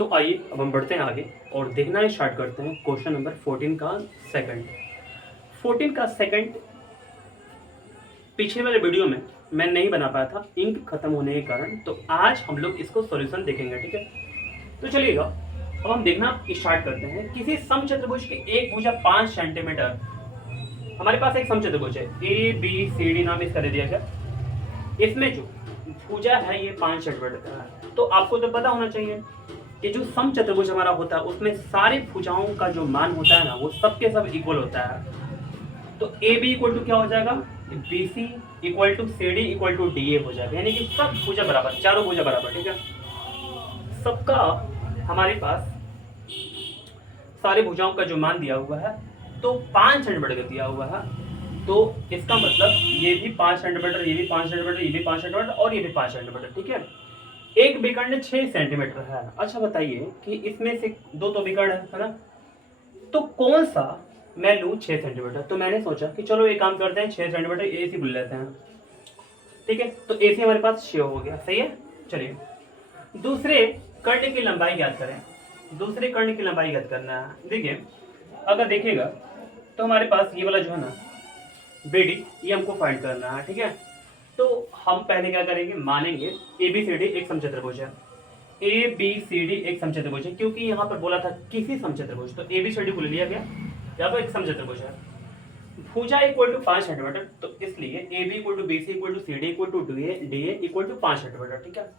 तो आइए अब हम बढ़ते हैं आगे और देखना स्टार्ट करते हैं क्वेश्चन नंबर 14 का सेकंड। 14 का सेकंड पिछले वाले वीडियो में मैं नहीं बना पाया था इंक खत्म होने के कारण, तो आज हम लोग इसको सॉल्यूशन देखेंगे। ठीक है, तो चलिएगा अब हम देखना स्टार्ट करते हैं। किसी समचतुर्भुज की एक भुजा 5 सेंटीमीटर, हमारे पास एक समचतुर्भुज है ए बी सी डी नाम इसका दे दिया गया। इसमें जो भुजा है ये 5 सेंटीमीटर का है। तो आपको तो पता होना चाहिए कि जो समचतुर्भुज हमारा होता है उसमें सारी भुजाओं का जो मान होता है ना वो सबके सब इक्वल होता है। तो ए बी इक्वल टू क्या हो जाएगा, B C equal to C D equal to D A हो जाएगा, यानी कि सब भुजा बराबर, चारों भुजा बराबर। ठीक है, सबका हमारे पास सारी भुजाओं का जो मान दिया हुआ है तो 5 सेंटीमीटर का दिया हुआ है। तो इसका मतलब ये भी 5 सेंटीमीटर, ये भी 5 सेंटीमीटर, ये भी 5 सेंटीमीटर और ये भी 5 सेंटीमीटर। ठीक है, एक विकर्ण 6 सेंटीमीटर है। अच्छा बताइए कि इसमें से दो तो विकर्ण है ना, तो कौन सा मैं लूँ 6 सेंटीमीटर। तो मैंने सोचा कि चलो एक काम करते हैं 6 सेंटीमीटर ए सी बुल लेते हैं। ठीक है, तो ए सी हमारे पास 6 हो गया, सही है। चलिए दूसरे कर्ण की लंबाई ज्ञात करें। दूसरे कर्ण की लंबाई ज्ञात करना है। देखिए अगर देखिएगा तो हमारे पास ये वाला जो है ना बीडी, ये हमको फाइंड करना है। ठीक है, तो हम पहले क्या करेंगे, मानेंगे ए बी सी डी एक समचतुर्भुज है। ए बी सी डी एक समचतुर्भुज है, क्योंकि यहाँ पर बोला था किसी समचतुर्भुज, तो ए बी सी डी को ले लिया गया, यहाँ पर एक समचतुर्भुज है। भुजा इक्वल टू 5 सेंटीमीटर, तो इसलिए A B equal to B C equal to C D equal to D A equal to 5 centimetre. ठीक है,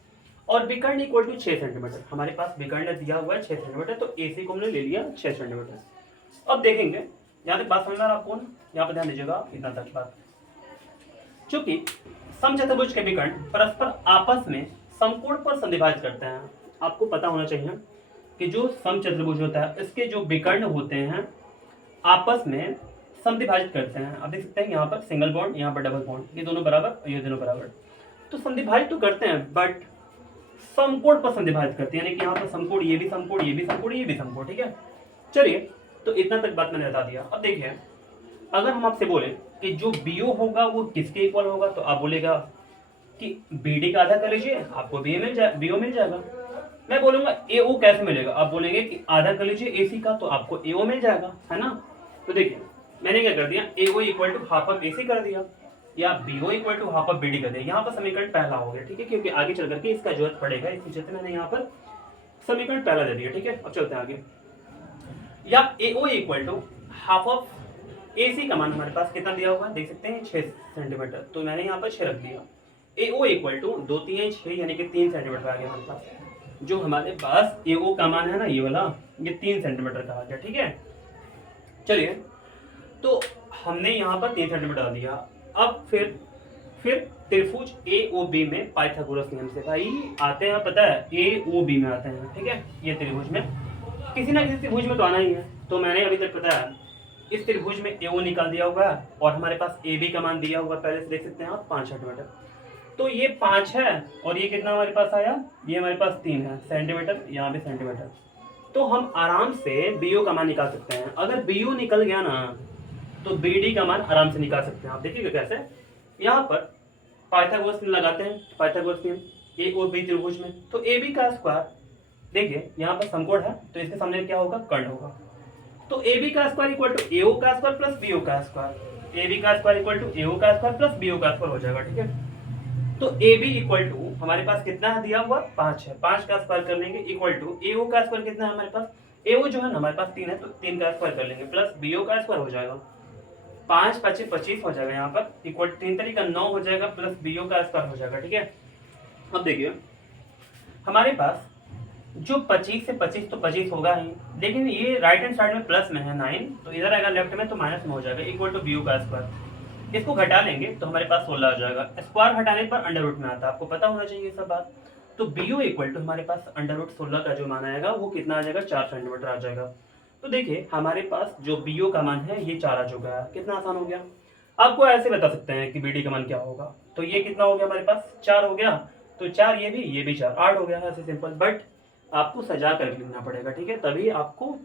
और विकर्ण इक्वल टू 6 सेंटीमीटर। हमारे पास विकर्ण दिया हुआ है 6 सेंटीमीटर, तो ए सी को हमने ले लिया 6 सेंटीमीटर। अब देखेंगे, यहाँ तक बात समझना आपको, यहाँ पर ध्यान दीजिएगा इतना तक बात। चूंकि समचतुर्भुज के विकर्ण परस्पर आपस में समकोण पर संधिभाजित करते हैं। आपको पता होना चाहिए कि जो समचतुर्भुज होता है इसके जो विकर्ण होते हैं आपस में संधिभाजित करते हैं। आप देख सकते हैं यहाँ पर सिंगल बॉन्ड, यहाँ पर डबल बॉन्ड, ये दोनों बराबर, ये दोनों बराबर। तो संधिभाजित तो करते हैं बट समकोण पर संधिभाजित करते हैं, यानी कि यहाँ पर समकोण, ये भी समकोण, ये भी समकोण, ये भी समकोण। ठीक है, चलिए तो इतना तक बात मैंने बता दिया। अब देखिए अगर हम आपसे बोले कि जो बीओ होगा वो किसके इक्वल होगा, तो आप बोलेगा कि बीडी का आधा कर लीजिए, आपको बीओ मिल जाएगा। मैं बोलूंगा एओ कैसे मिलेगा, आप बोलेंगे कि आधा कर लीजिए एसी का, तो आपको एओ मिल जाएगा, है ना। तो देखिए मैंने क्या कर दिया, AO equal to half of AC कर दिया, या BO equal to half of BD कर दिया। यहाँ पर समीकरण पहला हो गया। ठीक है, क्योंकि आगे चल करके इसका जरूरत पड़ेगा, इस वजह से मैंने यहाँ पर समीकरण पहला दे दिया। ठीक है, अब चलते हैं आगे। या AO equal to half of AC का मान हमारे पास कितना दिया हुआ है, देख सकते हैं 6 सेंटीमीटर, तो मैंने यहाँ पर 6 रख दिया। एओ इक्वल टू 2 3 6 यानी कि 3 सेंटीमीटर आ गया हमारे पास। जो हमारे पास एओ का मान है ना, ये वाला, ये 3 सेंटीमीटर का आ गया। ठीक है, चलिए तो हमने यहाँ पर 3 सेंटीमीटर डाल दिया। अब फिर त्रिभुज ए ओ बी में पाइथागोरस नियम से भाई आते हैं, पता है ए ओ बी में आते हैं। ठीक है, ये त्रिभुज में किसी ना किसी त्रिभुज में तो आना ही है। तो मैंने अभी तक पता है इस त्रिभुज में एओ निकाल दिया हुआ है और हमारे पास ए बी का मान दिया हुआ पहले से, देख सकते हैं आप 5 सेंटीमीटर। तो ये 5 है और ये कितना हमारे पास आया, ये हमारे पास 3 है सेंटीमीटर, यहाँ भी सेंटीमीटर। तो हम आराम से बीओ का मान निकाल सकते हैं। अगर बीओ निकल गया ना तो बीडी का मान आराम से निकाल सकते हैं। आप देखिएगा कैसे, यहाँ पर पाइथागोरस नियम लगाते हैं, पाइथागोरस नियम ए और बी त्रिभुज में, तो ए बी का स्क्वायर, देखिए यहाँ पर समकोण है तो इसके सामने क्या होगा, कर्ण होगा। तो ए बी का स्क्वायर इक्वल टू एओ का स्क्वायर प्लस बीओ का स्क्वायर, ए बी का स्क्वायर इक्वल टू एओ का स्क्वायर प्लस बीओ का स्क्वायर हो जाएगा। ठीक है, तो ए बी इक्वल टू हमारे पास कितना है दिया हुआ, 5 है, 5 का स्क्वायर कर लेंगे इक्वल टू एओ का स्क्वायर कितना है हमारे पास, एओ जो है ना हमारे पास 3 है, तो 3 का स्क्वायर कर लेंगे प्लस बीओ का स्क्वायर हो जाएगा, 5 5 25 हो जाएगा, यहाँ पर इक्वल 3 तरीका 9 हो जाएगा प्लस बीओ का स्क्वायर हो जाएगा। ठीक है, अब देखिए हमारे पास जो 25 से 25 तो 25 होगा ही, लेकिन ये राइट हैंड साइड में प्लस में है 9, तो इधर आएगा लेफ्ट में तो माइनस में हो जाएगा इक्वल टू बीओ का स्क्वायर। इसको घटा लेंगे तो हमारे पास 16 आ जाएगा। स्क्वायर हटाने पर अंडर रूट में आता है, आपको पता होना चाहिए सब बात। तो बीओ इक्वल टू हमारे पास अंडर रूट 16 का जो मान आएगा वो कितना आ जाएगा, 4 सेंटीमीटर आ जाएगा। तो देखिए हमारे पास जो बीओ का मान है ये 4 आ चुका है, कितना आसान हो गया। आपको ऐसे बता सकते हैं कि बीडी का मान क्या होगा, तो ये कितना हो गया हमारे पास, 4 हो गया, तो 4 ये भी 4, 8 हो गया, ऐसे सिंपल। बट आपको सजा कर लिखना पड़ेगा, ठीक है, तभी आपको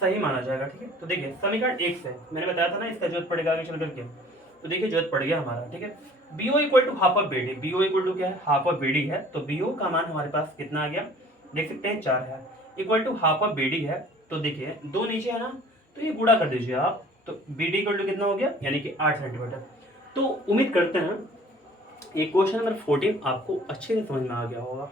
सही माना जाएगा। ठीक है, तो देखिए समीकरण 1 से मैंने बताया था ना इसका जरूरत पड़ेगा आगे चल करके, तो देखिए जरूरत पड़ गया हमारा। ठीक है, BO equal to half of BD, BO equal to क्या है, हाफ ऑफ बीडी है, तो बीओ का मान हमारे पास कितना आ गया, देख सकते हैं 4 है, equal to half of B D है। तो देखिए 2 नीचे है ना, तो ये गुणा कर दीजिए आप, तो बी डी इक्वल टू कितना हो गया, यानी कि 8 सेंटीमीटर। तो उम्मीद करते हैं ये क्वेश्चन नंबर 14 आपको अच्छे से समझ में आ गया होगा।